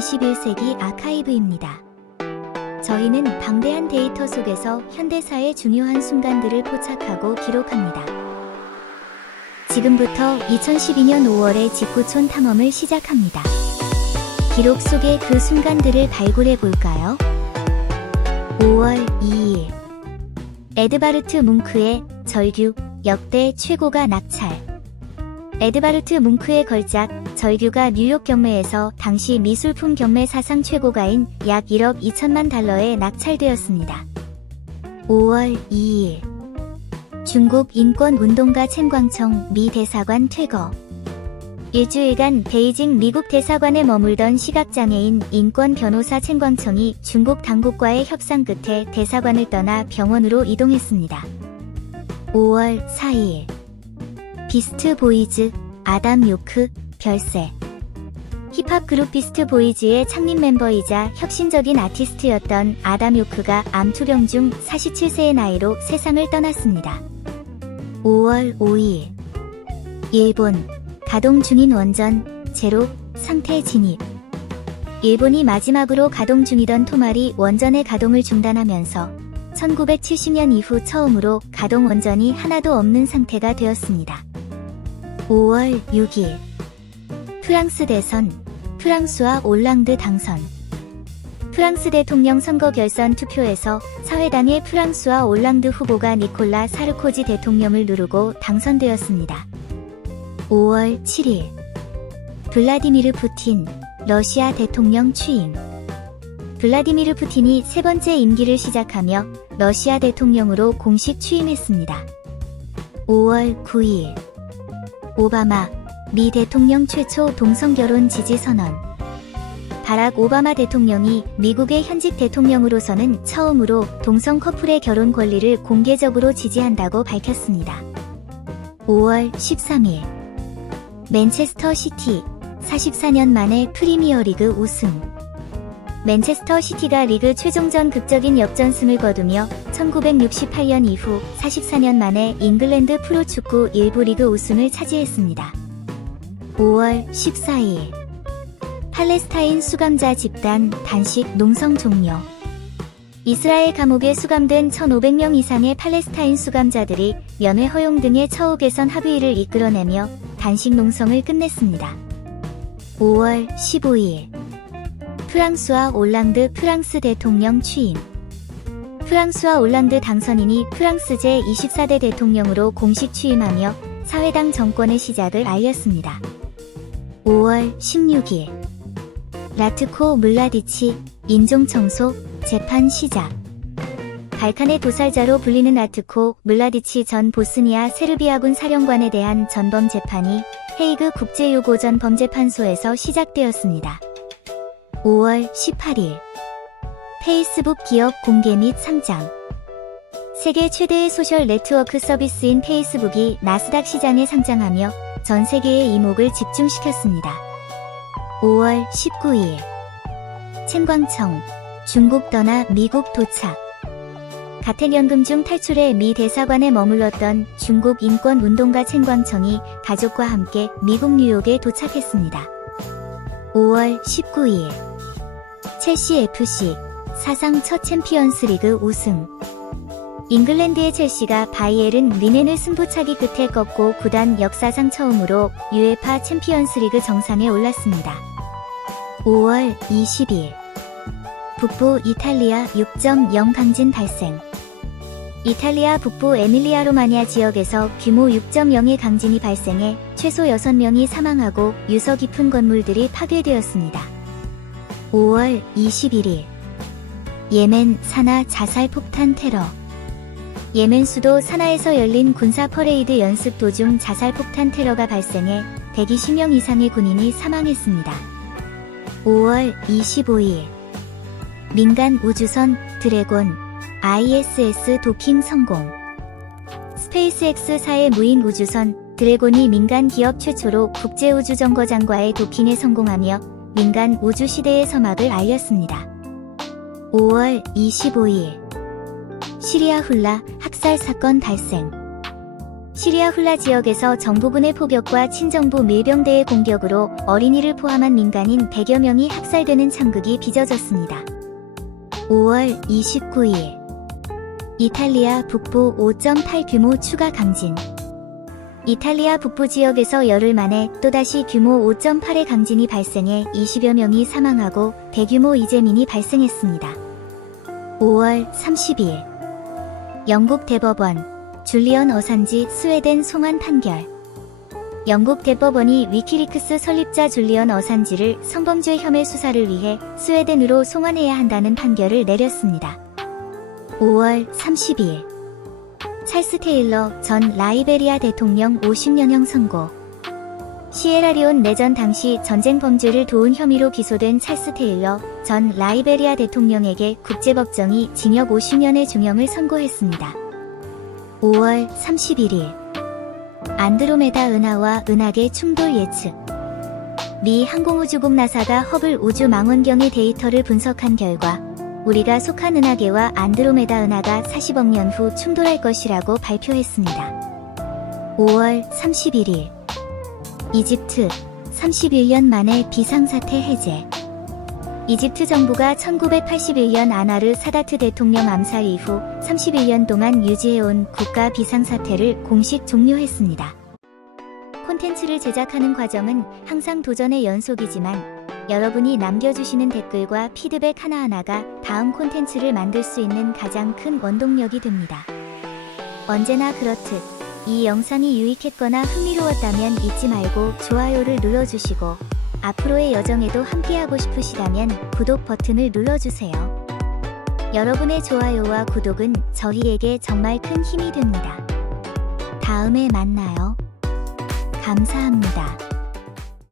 21세기 아카이브입니다. 저희는 방대한 데이터 속에서 현대사의 중요한 순간들을 포착하고 기록합니다. 지금부터 2012년 5월의 직구촌 탐험을 시작합니다. 기록 속의 그 순간들을 발굴해 볼까요? 5월 2일 에드바르트 뭉크의 절규, 역대 최고가 낙찰. 에드바르트 뭉크의 걸작, 절규가 뉴욕 경매에서 당시 미술품 경매 사상 최고가인 약 1억 2천만 달러에 낙찰되었습니다. 5월 2일 중국 인권운동가 첸광청 미 대사관 퇴거. 일주일간 베이징 미국 대사관에 머물던 시각장애인 인권 변호사 첸광청이 중국 당국과의 협상 끝에 대사관을 떠나 병원으로 이동했습니다. 5월 4일 비스트 보이즈, 아담 요크, 별세. 힙합 그룹 비스트 보이즈의 창립 멤버이자 혁신적인 아티스트였던 아담 요크가 암 투병 중 47세의 나이로 세상을 떠났습니다. 5월 5일 일본, 가동 중인 원전, 제로, 상태 진입. 일본이 마지막으로 가동 중이던 토마리 원전의 가동을 중단하면서 1970년 이후 처음으로 가동 원전이 하나도 없는 상태가 되었습니다. 5월 6일 프랑스 대선, 프랑스와 올랑드 당선. 프랑스 대통령 선거 결선 투표에서 사회당의 프랑스와 올랑드 후보가 니콜라 사르코지 대통령을 누르고 당선되었습니다. 5월 7일 블라디미르 푸틴, 러시아 대통령 취임. 블라디미르 푸틴이 세 번째 임기를 시작하며 러시아 대통령으로 공식 취임했습니다. 5월 9일 오바마, 미 대통령 최초 동성결혼 지지 선언. 바락 오바마 대통령이 미국의 현직 대통령으로서는 처음으로 동성 커플의 결혼 권리를 공개적으로 지지한다고 밝혔습니다. 5월 13일 맨체스터 시티, 44년 만에 프리미어리그 우승. 맨체스터 시티가 리그 최종전 극적인 역전승을 거두며 1968년 이후 44년 만에 잉글랜드 프로축구 1부 리그 우승을 차지했습니다. 5월 14일 팔레스타인 수감자 집단 단식 농성 종료. 이스라엘 감옥에 수감된 1,500명 이상의 팔레스타인 수감자들이 연회 허용 등의 처우 개선 합의를 이끌어내며 단식 농성을 끝냈습니다. 5월 15일 프랑스와 올랑드 프랑스 대통령 취임. 프랑스와 올랑드 당선인이 프랑스 제24대 대통령으로 공식 취임하며 사회당 정권의 시작을 알렸습니다. 5월 16일 라트코 물라디치 인종청소 재판 시작. 발칸의 도살자로 불리는 라트코 물라디치 전 보스니아 세르비아군 사령관에 대한 전범 재판이 헤이그 국제유고전 범죄판소에서 시작되었습니다. 5월 18일 페이스북 기업 공개 및 상장. 세계 최대의 소셜 네트워크 서비스인 페이스북이 나스닥 시장에 상장하며 전 세계의 이목을 집중시켰습니다. 5월 19일 첸광청 중국 떠나 미국 도착. 가택연금 중 탈출해 미 대사관에 머물렀던 중국 인권운동가 첸광청이 가족과 함께 미국 뉴욕에 도착했습니다. 5월 19일 첼시 FC 사상 첫 챔피언스 리그 우승. 잉글랜드의 첼시가 바이에른 뮌헨을 승부차기 끝에 꺾고 구단 역사상 처음으로 UEFA 챔피언스 리그 정상에 올랐습니다. 5월 20일 북부 이탈리아 6.0 강진 발생. 이탈리아 북부 에밀리아 로마니아 지역에서 규모 6.0의 강진이 발생해 최소 6명이 사망하고 유서 깊은 건물들이 파괴되었습니다. 5월 21일 예멘 사나 자살 폭탄 테러. 예멘 수도 사나에서 열린 군사 퍼레이드 연습 도중 자살 폭탄 테러가 발생해 120명 이상의 군인이 사망했습니다. 5월 25일 민간 우주선 드래곤 ISS 도킹 성공. 스페이스X사의 무인 우주선 드래곤이 민간 기업 최초로 국제우주정거장과의 도킹에 성공하며 민간 우주시대의 서막을 알렸습니다. 5월 25일 시리아 훌라 학살 사건 발생. 시리아 훌라 지역에서 정부군의 포격과 친정부 밀병대의 공격으로 어린이를 포함한 민간인 100여 명이 학살되는 참극이 빚어졌습니다. 5월 29일 이탈리아 북부 5.8 규모 추가 강진. 이탈리아 북부 지역에서 열흘 만에 또다시 규모 5.8의 강진이 발생해 20여 명이 사망하고 대규모 이재민이 발생했습니다. 5월 30일 영국 대법원 줄리언 어산지 스웨덴 송환 판결. 영국 대법원이 위키리크스 설립자 줄리언 어산지를 성범죄 혐의 수사를 위해 스웨덴으로 송환해야 한다는 판결을 내렸습니다. 5월 30일 찰스 테일러 전 라이베리아 대통령 50년형 선고. 시에라리온 내전 당시 전쟁 범죄를 도운 혐의로 기소된 찰스 테일러 전 라이베리아 대통령에게 국제법정이 징역 50년의 중형을 선고했습니다. 5월 31일 안드로메다 은하와 은하계 충돌 예측. 미 항공우주국 나사가 허블 우주 망원경의 데이터를 분석한 결과 우리가 속한 은하계와 안드로메다 은하가 40억 년 후 충돌할 것이라고 발표했습니다. 5월 31일 이집트 31년 만에 비상사태 해제. 이집트 정부가 1981년 아나르 사다트 대통령 암살 이후 31년 동안 유지해온 국가 비상사태를 공식 종료했습니다. 콘텐츠를 제작하는 과정은 항상 도전의 연속이지만 여러분이 남겨주시는 댓글과 피드백 하나하나가 다음 콘텐츠를 만들 수 있는 가장 큰 원동력이 됩니다. 언제나 그렇듯 이 영상이 유익했거나 흥미로웠다면 잊지 말고 좋아요를 눌러주시고 앞으로의 여정에도 함께하고 싶으시다면 구독 버튼을 눌러주세요. 여러분의 좋아요와 구독은 저희에게 정말 큰 힘이 됩니다. 다음에 만나요. 감사합니다.